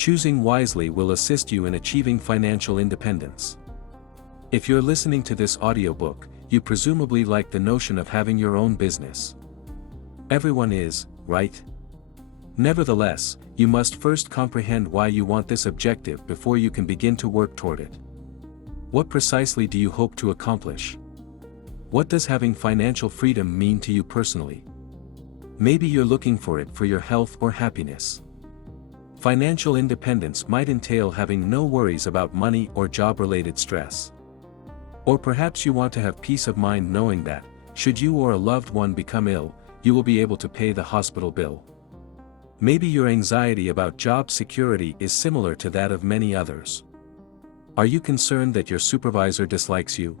Choosing wisely will assist you in achieving financial independence. If you're listening to this audiobook, you presumably like the notion of having your own business. Everyone is, right? Nevertheless, you must first comprehend why you want this objective before you can begin to work toward it. What precisely do you hope to accomplish? What does having financial freedom mean to you personally? Maybe you're looking for it for your health or happiness. Financial independence might entail having no worries about money or job-related stress. Or perhaps you want to have peace of mind knowing that, should you or a loved one become ill, you will be able to pay the hospital bill. Maybe your anxiety about job security is similar to that of many others. Are you concerned that your supervisor dislikes you?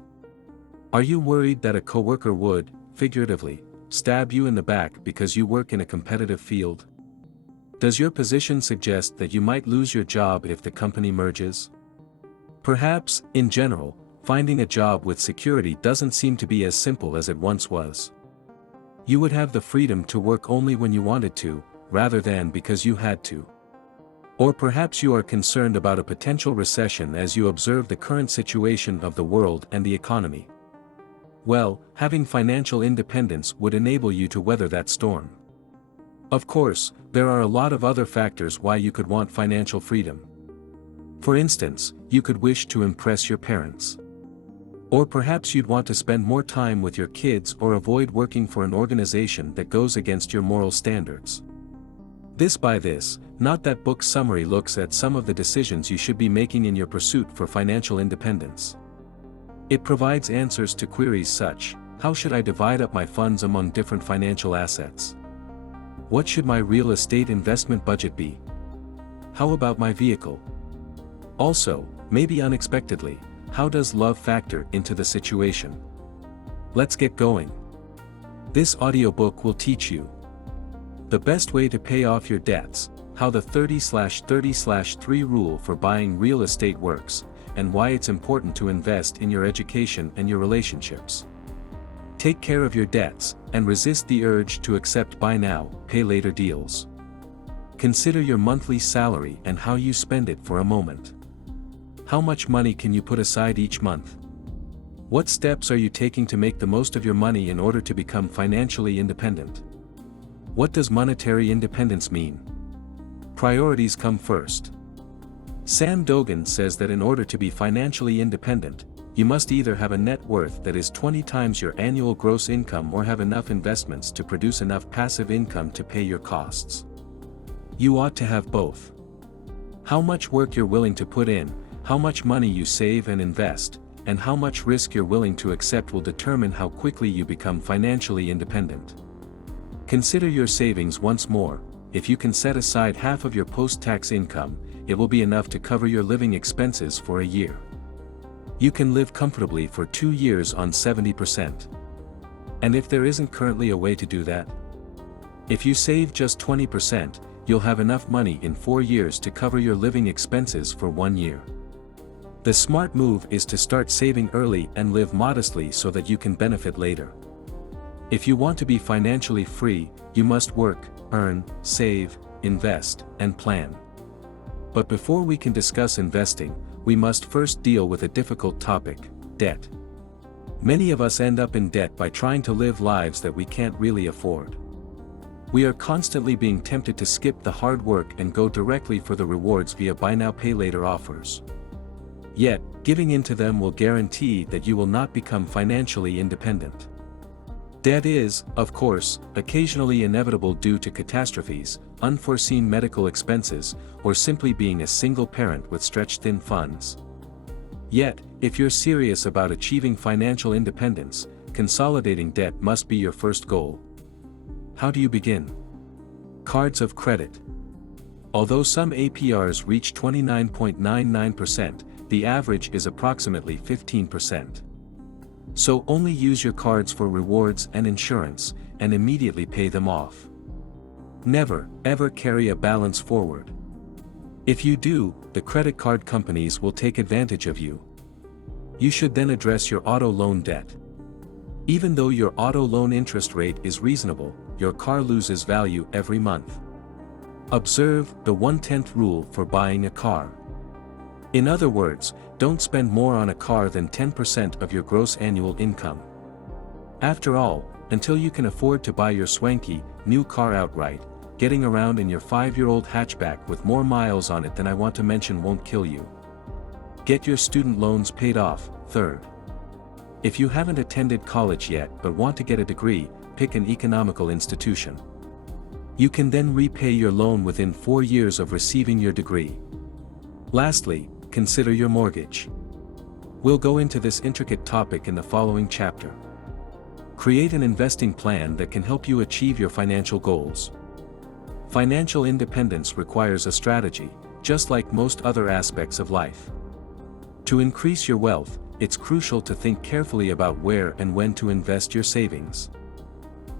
Are you worried that a coworker would, figuratively, stab you in the back because you work in a competitive field? Does your position suggest that you might lose your job if the company merges? Perhaps, in general, finding a job with security doesn't seem to be as simple as it once was. You would have the freedom to work only when you wanted to, rather than because you had to. Or perhaps you are concerned about a potential recession as you observe the current situation of the world and the economy. Well, having financial independence would enable you to weather that storm. Of course, there are a lot of other factors why you could want financial freedom. For instance, you could wish to impress your parents. Or perhaps you'd want to spend more time with your kids or avoid working for an organization that goes against your moral standards. Not that book summary looks at some of the decisions you should be making in your pursuit for financial independence. It provides answers to queries such, how should I divide up my funds among different financial assets? What should my real estate investment budget be? How about my vehicle? Also, maybe unexpectedly, how does love factor into the situation? Let's get going. This audiobook will teach you the best way to pay off your debts, how the 30/30/3 rule for buying real estate works, and why it's important to invest in your education and your relationships. Take care of your debts, and resist the urge to accept buy now, pay later deals. Consider your monthly salary and how you spend it for a moment. How much money can you put aside each month? What steps are you taking to make the most of your money in order to become financially independent? What does monetary independence mean? Priorities come first. Sam Dogan says that in order to be financially independent, you must either have a net worth that is 20 times your annual gross income or have enough investments to produce enough passive income to pay your costs. You ought to have both. How much work you're willing to put in, how much money you save and invest, and how much risk you're willing to accept will determine how quickly you become financially independent. Consider your savings once more. If you can set aside half of your post-tax income, it will be enough to cover your living expenses for a year. You can live comfortably for 2 years on 70%. And if there isn't currently a way to do that? If you save just 20%, you'll have enough money in 4 years to cover your living expenses for 1 year. The smart move is to start saving early and live modestly so that you can benefit later. If you want to be financially free, you must work, earn, save, invest, and plan. But before we can discuss investing, we must first deal with a difficult topic, debt. Many of us end up in debt by trying to live lives that we can't really afford. We are constantly being tempted to skip the hard work and go directly for the rewards via buy now pay later offers. Yet, giving in to them will guarantee that you will not become financially independent. Debt is, of course, occasionally inevitable due to catastrophes, unforeseen medical expenses, or simply being a single parent with stretched thin funds. Yet, if you're serious about achieving financial independence, consolidating debt must be your first goal. How do you begin? Cards of credit. Although some APRs reach 29.99%, the average is approximately 15%. So only use your cards for rewards and insurance, and immediately pay them off. Never, ever carry a balance forward. If you do, the credit card companies will take advantage of you. You should then address your auto loan debt. Even though your auto loan interest rate is reasonable, your car loses value every month. Observe the 1/10 rule for buying a car. In other words, don't spend more on a car than 10% of your gross annual income. After all, until you can afford to buy your swanky, new car outright, getting around in your 5-year-old hatchback with more miles on it than I want to mention won't kill you. Get your student loans paid off. Third, if you haven't attended college yet but want to get a degree, pick an economical institution. You can then repay your loan within 4 years of receiving your degree. Lastly, consider your mortgage. We'll go into this intricate topic in the following chapter. Create an investing plan that can help you achieve your financial goals. Financial independence requires a strategy, just like most other aspects of life. To increase your wealth, it's crucial to think carefully about where and when to invest your savings.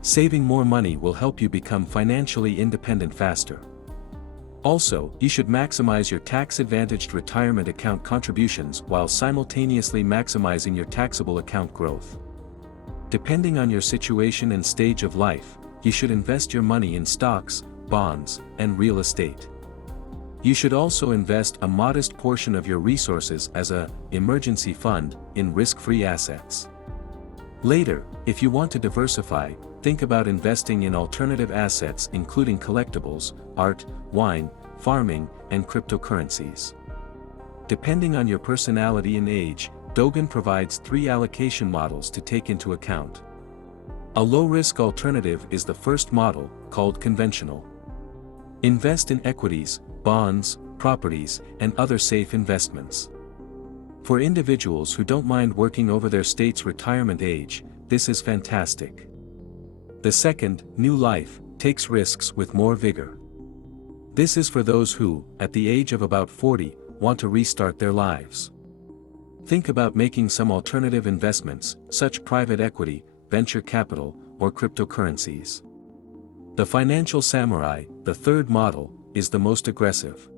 Saving more money will help you become financially independent faster. Also, you should maximize your tax-advantaged retirement account contributions while simultaneously maximizing your taxable account growth. Depending on your situation and stage of life, you should invest your money in stocks, bonds, and real estate. You should also invest a modest portion of your resources as an emergency fund in risk-free assets. Later, if you want to diversify, think about investing in alternative assets including collectibles, art, wine, farming, and cryptocurrencies. Depending on your personality and age, Dogan provides 3 allocation models to take into account. A low-risk alternative is the first model, called conventional. Invest in equities, bonds, properties, and other safe investments. For individuals who don't mind working over their state's retirement age, this is fantastic. The second, new life, takes risks with more vigor. This is for those who, at the age of about 40, want to restart their lives. Think about making some alternative investments, such private equity, venture capital, or cryptocurrencies. The financial samurai, the third model, is the most aggressive.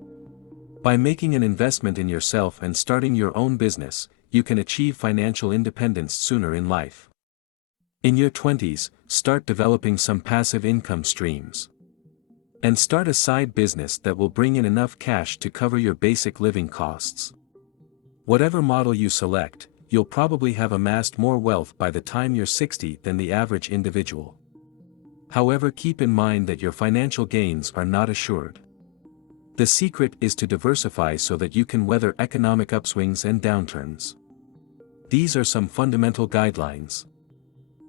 By making an investment in yourself and starting your own business, you can achieve financial independence sooner in life. In your 20s, start developing some passive income streams. And start a side business that will bring in enough cash to cover your basic living costs. Whatever model you select, you'll probably have amassed more wealth by the time you're 60 than the average individual. However, keep in mind that your financial gains are not assured. The secret is to diversify so that you can weather economic upswings and downturns. These are some fundamental guidelines.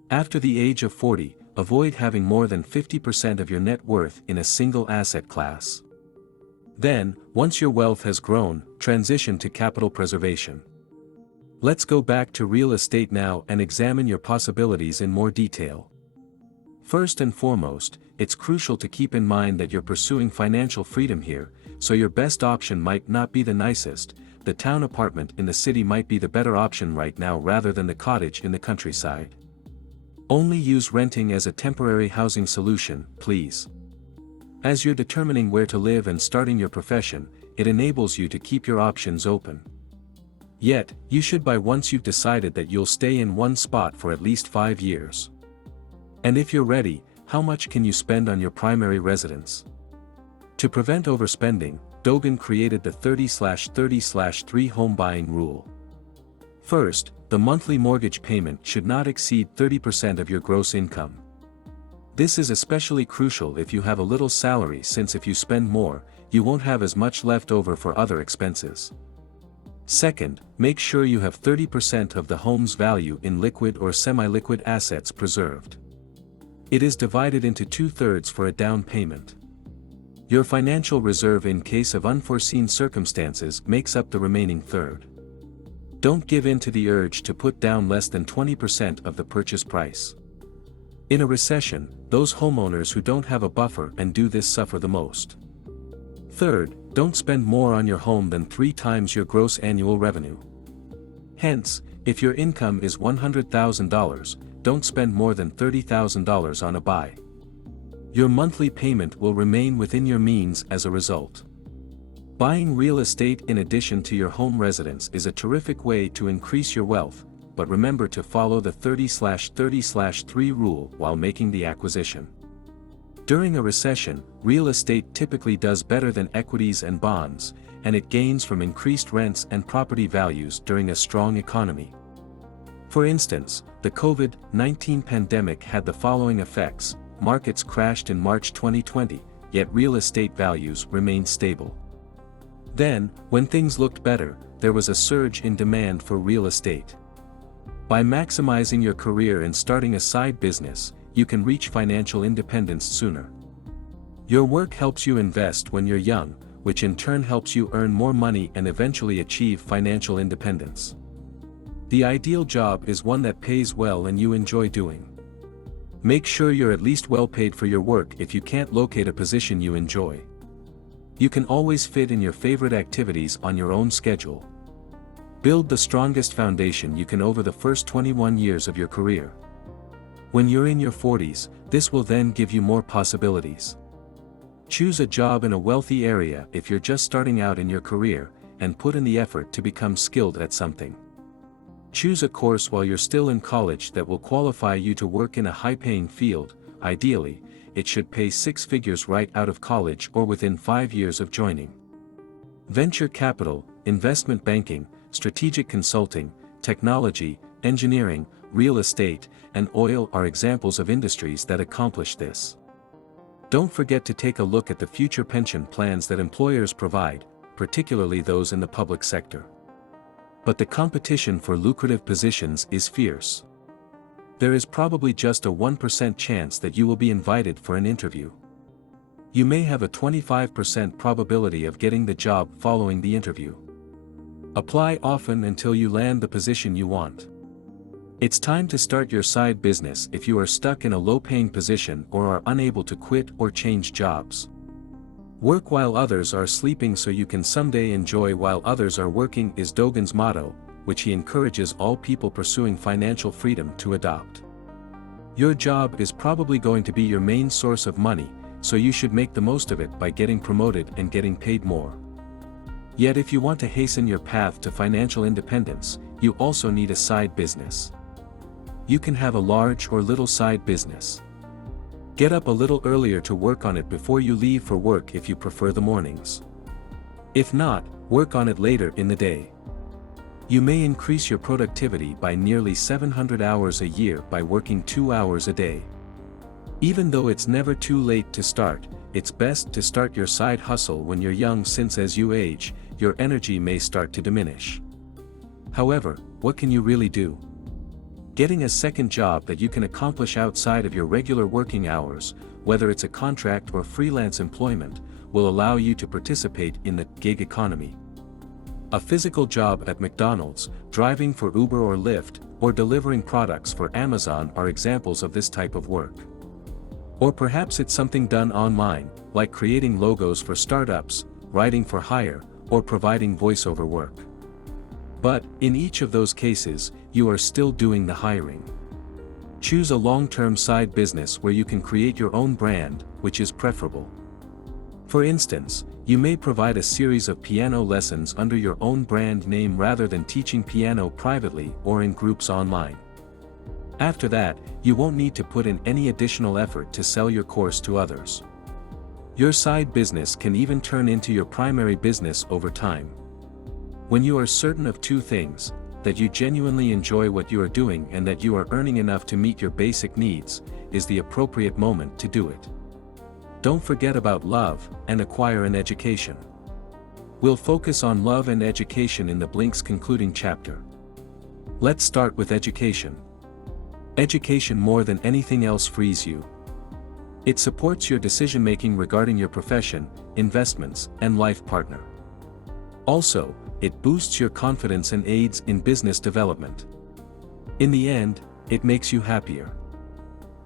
After the age of 40, avoid having more than 50% of your net worth in a single asset class. Then, once your wealth has grown, transition to capital preservation. Let's go back to real estate now and examine your possibilities in more detail. First and foremost, it's crucial to keep in mind that you're pursuing financial freedom here, so your best option might not be the nicest. The town apartment in the city might be the better option right now rather than the cottage in the countryside. Only use renting as a temporary housing solution, please. As you're determining where to live and starting your profession, it enables you to keep your options open. Yet, you should buy once you've decided that you'll stay in one spot for at least 5 years. And if you're ready, how much can you spend on your primary residence? To prevent overspending, Dogan created the 30/30/3 home buying rule. First, the monthly mortgage payment should not exceed 30% of your gross income. This is especially crucial if you have a little salary, since if you spend more, you won't have as much left over for other expenses. Second, make sure you have 30% of the home's value in liquid or semi-liquid assets preserved. It is divided into 2/3 for a down payment. Your financial reserve in case of unforeseen circumstances makes up the remaining third. Don't give in to the urge to put down less than 20% of the purchase price. In a recession, those homeowners who don't have a buffer and do this suffer the most. Third, don't spend more on your home than 3 times your gross annual revenue. Hence, if your income is $100,000, don't spend more than $30,000 on a buy. Your monthly payment will remain within your means as a result. Buying real estate in addition to your home residence is a terrific way to increase your wealth, but remember to follow the 30/30/3 rule while making the acquisition. During a recession, real estate typically does better than equities and bonds, and it gains from increased rents and property values during a strong economy. For instance, the COVID-19 pandemic had the following effects: markets crashed in March 2020, yet real estate values remained stable. Then, when things looked better, there was a surge in demand for real estate. By maximizing your career and starting a side business, you can reach financial independence sooner. Your work helps you invest when you're young, which in turn helps you earn more money and eventually achieve financial independence. The ideal job is one that pays well and you enjoy doing. Make sure you're at least well paid for your work if you can't locate a position you enjoy. You can always fit in your favorite activities on your own schedule. Build the strongest foundation you can over the first 21 years of your career. When you're in your 40s, this will then give you more possibilities. Choose a job in a wealthy area if you're just starting out in your career, and put in the effort to become skilled at something. Choose a course while you're still in college that will qualify you to work in a high-paying field. Ideally, it should pay 6 figures right out of college or within 5 years of joining. Venture capital, investment banking, strategic consulting, technology, engineering, real estate, and oil are examples of industries that accomplish this. Don't forget to take a look at the future pension plans that employers provide, particularly those in the public sector. But the competition for lucrative positions is fierce. There is probably just a 1% chance that you will be invited for an interview. You may have a 25% probability of getting the job following the interview. Apply often until you land the position you want. It's time to start your side business if you are stuck in a low-paying position or are unable to quit or change jobs. Work while others are sleeping so you can someday enjoy while others are working is Dogan's motto, which he encourages all people pursuing financial freedom to adopt. Your job is probably going to be your main source of money, so you should make the most of it by getting promoted and getting paid more. Yet if you want to hasten your path to financial independence, you also need a side business. You can have a large or little side business. Get up a little earlier to work on it before you leave for work if you prefer the mornings. If not, work on it later in the day. You may increase your productivity by nearly 700 hours a year by working 2 hours a day. Even though it's never too late to start, it's best to start your side hustle when you're young, since as you age, your energy may start to diminish. However, what can you really do? Getting a second job that you can accomplish outside of your regular working hours, whether it's a contract or freelance employment, will allow you to participate in the gig economy. A physical job at McDonald's, driving for Uber or Lyft, or delivering products for Amazon are examples of this type of work. Or perhaps it's something done online, like creating logos for startups, writing for hire, or providing voiceover work. But, in each of those cases, you are still doing the hiring. Choose a long-term side business where you can create your own brand, which is preferable. For instance, you may provide a series of piano lessons under your own brand name rather than teaching piano privately or in groups online. After that, you won't need to put in any additional effort to sell your course to others. Your side business can even turn into your primary business over time. When you are certain of two things, that you genuinely enjoy what you are doing and that you are earning enough to meet your basic needs, is the appropriate moment to do it. Don't forget about love, and acquire an education. We'll focus on love and education in the Blink's concluding chapter. Let's start with education. Education more than anything else frees you. It supports your decision-making regarding your profession, investments, and life partner. Also, it boosts your confidence and aids in business development. In the end, it makes you happier.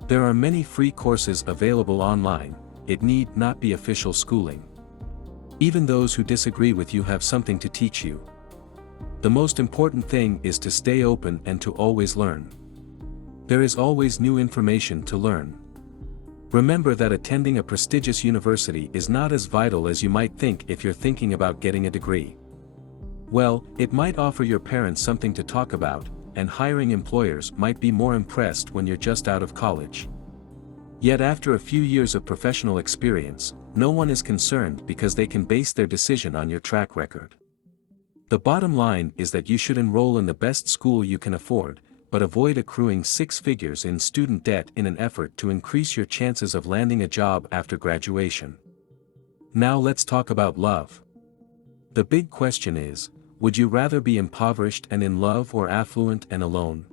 There are many free courses available online. It need not be official schooling. Even those who disagree with you have something to teach you. The most important thing is to stay open and to always learn. There is always new information to learn. Remember that attending a prestigious university is not as vital as you might think if you're thinking about getting a degree. Well, it might offer your parents something to talk about, and hiring employers might be more impressed when you're just out of college. Yet after a few years of professional experience, no one is concerned because they can base their decision on your track record. The bottom line is that you should enroll in the best school you can afford, but avoid accruing six figures in student debt in an effort to increase your chances of landing a job after graduation. Now let's talk about love. The big question is, would you rather be impoverished and in love or affluent and alone?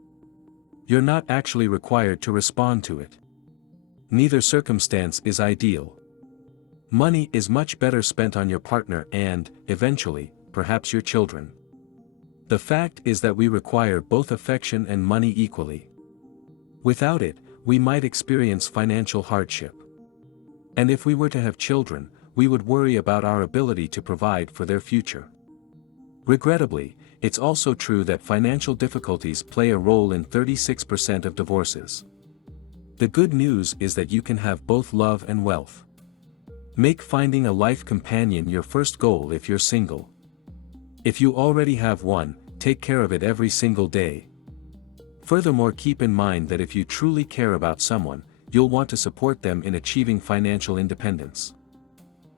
You're not actually required to respond to it. Neither circumstance is ideal. Money is much better spent on your partner and, eventually, perhaps your children. The fact is that we require both affection and money equally. Without it, we might experience financial hardship. And if we were to have children, we would worry about our ability to provide for their future. Regrettably, it's also true that financial difficulties play a role in 36% of divorces. The good news is that you can have both love and wealth. Make finding a life companion your first goal if you're single. If you already have one, take care of it every single day. Furthermore, keep in mind that if you truly care about someone, you'll want to support them in achieving financial independence.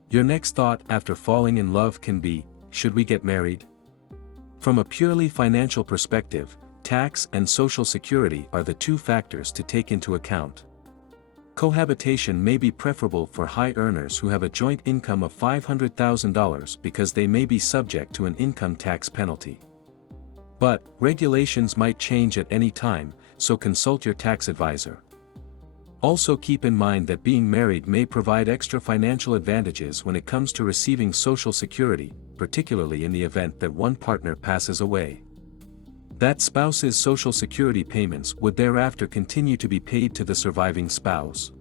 Your next thought after falling in love can be, should we get married? From a purely financial perspective, tax and Social Security are the two factors to take into account. Cohabitation may be preferable for high earners who have a joint income of $500,000 because they may be subject to an income tax penalty. But, regulations might change at any time, so consult your tax advisor. Also keep in mind that being married may provide extra financial advantages when it comes to receiving Social Security, particularly in the event that one partner passes away. That spouse's Social Security payments would thereafter continue to be paid to the surviving spouse.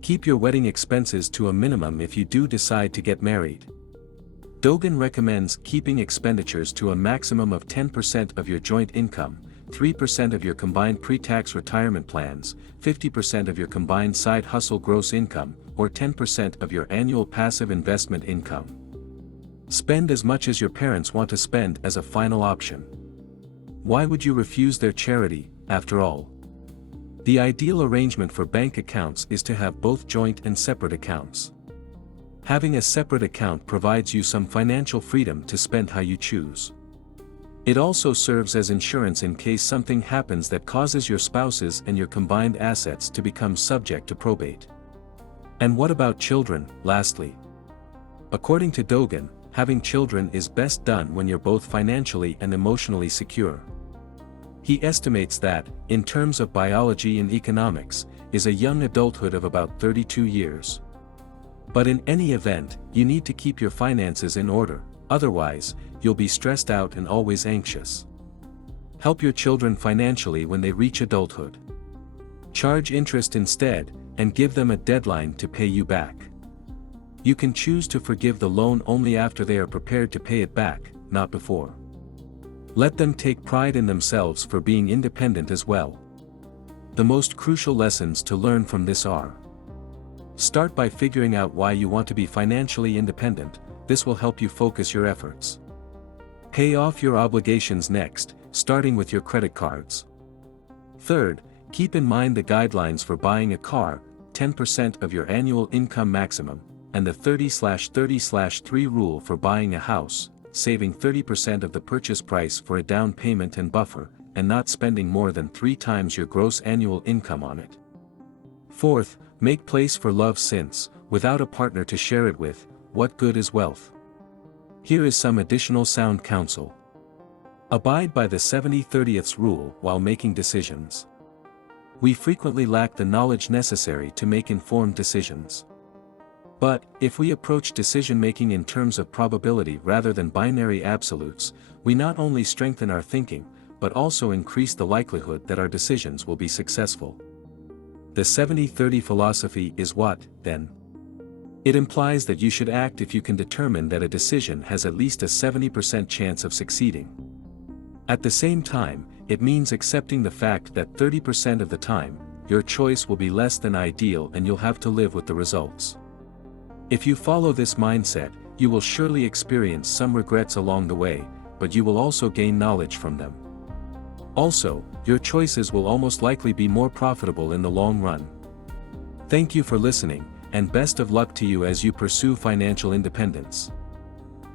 Keep your wedding expenses to a minimum if you do decide to get married. Dogan recommends keeping expenditures to a maximum of 10% of your joint income, 3% of your combined pre-tax retirement plans, 50% of your combined side hustle gross income, or 10% of your annual passive investment income. Spend as much as your parents want to spend as a final option. Why would you refuse their charity, after all? The ideal arrangement for bank accounts is to have both joint and separate accounts. Having a separate account provides you some financial freedom to spend how you choose. It also serves as insurance in case something happens that causes your spouses and your combined assets to become subject to probate. And what about children, lastly? According to Dogan, having children is best done when you're both financially and emotionally secure. He estimates that, in terms of biology and economics, is a young adulthood of about 32 years. But in any event, you need to keep your finances in order, otherwise, you'll be stressed out and always anxious. Help your children financially when they reach adulthood. Charge interest instead, and give them a deadline to pay you back. You can choose to forgive the loan only after they are prepared to pay it back, not before. Let them take pride in themselves for being independent as well. The most crucial lessons to learn from this are: start by figuring out why you want to be financially independent. This will help you focus your efforts. Pay off your obligations next, starting with your credit cards. Third, keep in mind the guidelines for buying a car, 10% of your annual income maximum, and the 30/30/3 rule for buying a house, saving 30% of the purchase price for a down payment and buffer, and not spending more than 3 times your gross annual income on it. Fourth, make place for love since, without a partner to share it with, what good is wealth? Here is some additional sound counsel. Abide by the 70/30ths rule while making decisions. We frequently lack the knowledge necessary to make informed decisions. But, if we approach decision-making in terms of probability rather than binary absolutes, we not only strengthen our thinking, but also increase the likelihood that our decisions will be successful. The 70/30 philosophy is what, then? It implies that you should act if you can determine that a decision has at least a 70% chance of succeeding. At the same time, it means accepting the fact that 30% of the time, your choice will be less than ideal and you'll have to live with the results. If you follow this mindset, you will surely experience some regrets along the way, but you will also gain knowledge from them. Also, your choices will almost likely be more profitable in the long run. Thank you for listening, and best of luck to you as you pursue financial independence.